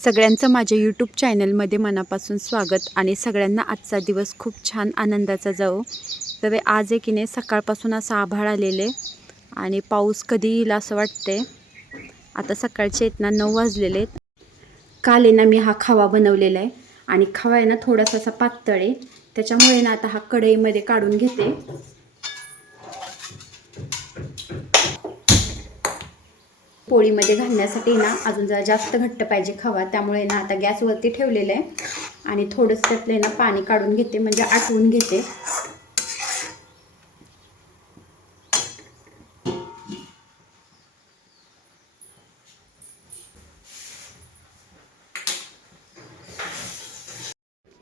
सगळ्यांचं माझ्या यूट्यूब चॅनलमध्ये मनापासून स्वागत आणि सगळ्यांना आजचा दिवस खूप छान आनंदाचा जाओ तर आज आहे की नाही सकाळपासून असं आभाळ आलेले आणि पाऊस कधी येईल असं वाटते आता सकाळचे आहेत ना नऊ वाजलेले आहेत. काल आहे ना मी हा खवा बनवलेला आहे आणि खवा आहे ना थोडासा असा पातळ आहे. त्याच्यामुळे ना आता हा कढईमध्ये काढून घेते. पोळीमध्ये घालण्यासाठी ना अजून जरा जास्त घट्ट पाहिजे खवा. त्यामुळे ना आता गॅसवरती ठेवलेलं आहे. आणि थोडंसं त्यातले ना पाणी काढून घेते म्हणजे आटवून घेते.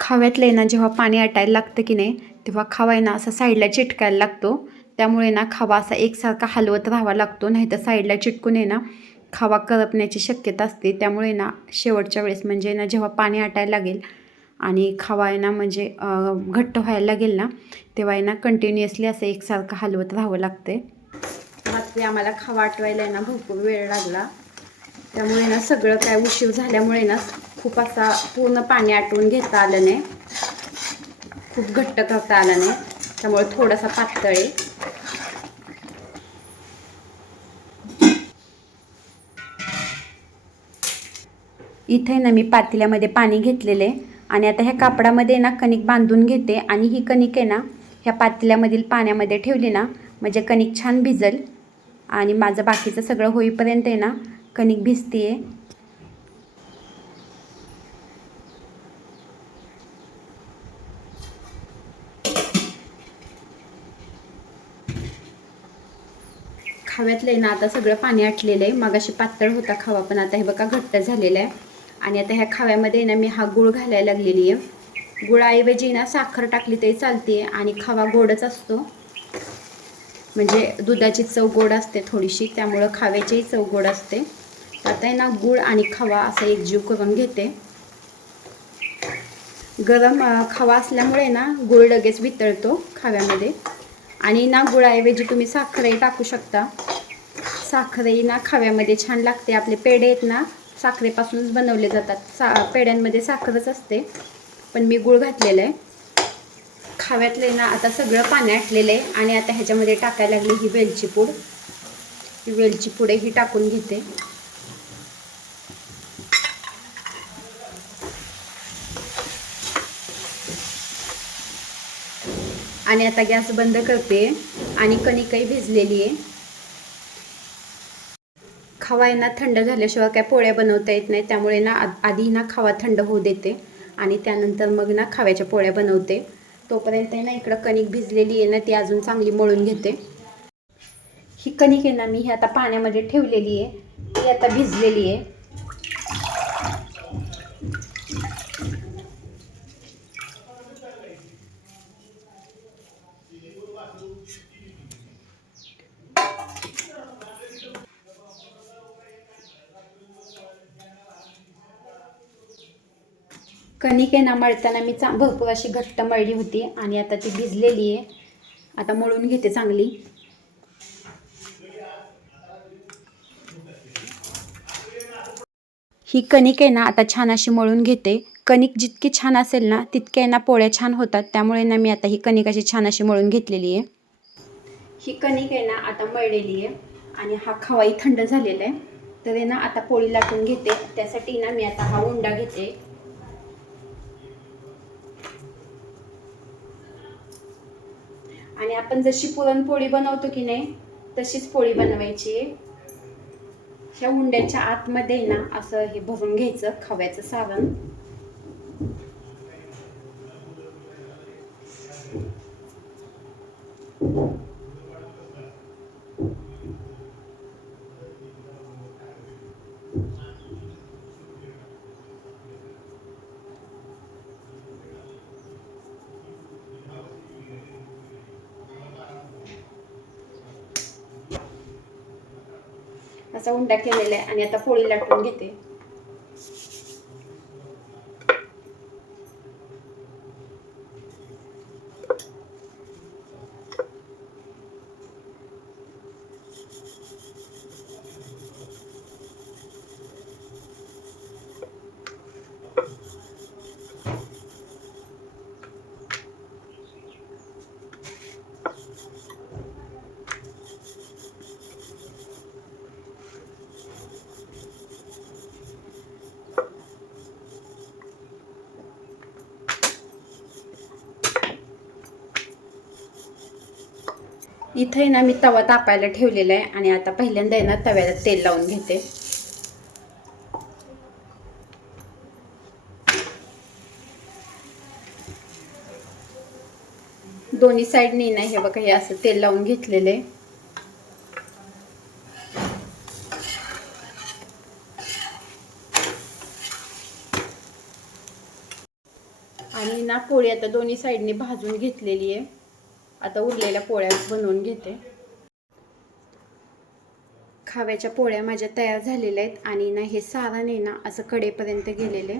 खव्यातलं ना जेव्हा पाणी आटायला लागतं की नाही तेव्हा खावाय ना असा साईडला चिटकायला लागतो. त्यामुळे ना खावा असा एकसारखा हलवत राहावा लागतो नाही तर साईडला चिटकून आहे ना खावा करपण्याची शक्यता असते. त्यामुळे ना शेवटच्या वेळेस म्हणजे ना जेव्हा पाणी आटायला लागेल आणि खावा ना म्हणजे घट्ट व्हायला लागेल ना तेव्हा आहे ना कंटिन्युअसली असं एकसारखं हलवत राहावं लागते रात्री आम्हाला खावा आटवायला ना भरपूर वेळ लागला. त्यामुळे ना सगळं काय उशीर झाल्यामुळे ना खूप असा पूर्ण पाणी आटवून घेता आलं नाही. खूप घट्ट करता आलं नाही. त्यामुळे थोडासा पातळ आहे. इथे ना मी पातेल्यामध्ये पाणी घेतलेले आणि आता ह्या कापडामध्ये ना कणिक बांधून घेते. आणि ही कणिक आहे ना ह्या पातेल्यामधील पाण्यामध्ये ठेवली ना म्हणजे कणिक छान भिजल. आणि माझं बाकीचं सगळं होईपर्यंत आहे ना कणिक भिजते खाव्यातलं आहे ना आता सगळं पाणी आटलेलं आहे. मगाशी पातळ होता खावा पण आता हे बघा घट्ट झालेलं आहे. आणि आता ह्या खव्यामध्ये ना मी हा गूळ घालायला लागलेली आहे. गुळाऐवजी ना साखर टाकली तरी चालते आणि खवा गोडच असतो. म्हणजे दुधाची चव गोड असते थोडीशी त्यामुळं खाव्याचीही चव गोड असते. आता आहे ना गूळ आणि खवा असा एकजीव करून घेते. गरम खवा असल्यामुळे ना गूळ लगेच वितळतो खाव्यामध्ये. आणि ना गुळाऐवजी तुम्ही साखरही टाकू शकता. साखरही ना खाव्यामध्ये छान लागते. आपले पेढे आहेत ना साखरेपासूनच बनवले जातात. सा पेढ्यांमध्ये साखरच असते पण मी गूळ घातलेलं आहे. खाव्यातले ना आता सगळं पाणी आटलेलं आहे आणि आता ह्याच्यामध्ये टाकायला लागली ही वेलची पूड. ही वेलची ही टाकून घेते. आणि आता गॅस बंद करते आणि कणिकही भिजलेली आहे. खावा आहे ना थंड झाल्याशिवाय काय पोळ्या बनवता येत नाही. त्यामुळे ना आ- आधी ना खावा थंड होऊ देते. आणि त्यानंतर मग ना खाव्याच्या पोळ्या बनवते. तोपर्यंत आहे ना इकडं कणिक भिजलेली आहे ना ती अजून चांगली मळून घेते. ही कणिक आहे ना मी ही आता पाण्यामध्ये ठेवलेली आहे. ती आता भिजलेली आहे. कणिक आहे ना मळताना मी चा भरपूर अशी घट्ट मळली होती आणि आता ती भिजलेली आहे. आता मळून घेते चांगली. ही कणिक आहे ना आता छान अशी मळून घेते. कणिक जितकी छान असेल ना तितके ना पोळ्या छान होतात. त्यामुळे ना मी आता ही कणिक अशी छान अशी मळून घेतलेली आहे. ही कणिक आहे ना आता मळलेली आहे आणि हा खवाई थंड झालेला आहे. तर आहे ना आता पोळी लाटून घेते. त्यासाठी ना मी आता हा उंडा घेते. आणि आपण जशी पुरणपोळी बनवतो की नाही तशीच पोळी बनवायची. आहे ह्या हुंड्याच्या आतमध्ये ना असं हे भरून घ्यायचं खव्याचं सारण. असा उंडा केलेला आहे आणि आता पोळी लाटून घेते. इथं आहे ना मी तवा तापायला ठेवलेला आहे आणि आता पहिल्यांदा आहे ना तव्याला तेल लावून घेते. दोन्ही साईडने ना हे बघा हे असं तेल लावून घेतलेलं आहे. आणि ना पोळी आता दोन्ही साईडने भाजून घेतलेली आहे. आता उरलेल्या पोळ्या बनवून घेते. खाव्याच्या पोळ्या माझ्या तयार झालेल्या आहेत आणि ना हे सारण आहे ना असं कडेपर्यंत गेलेले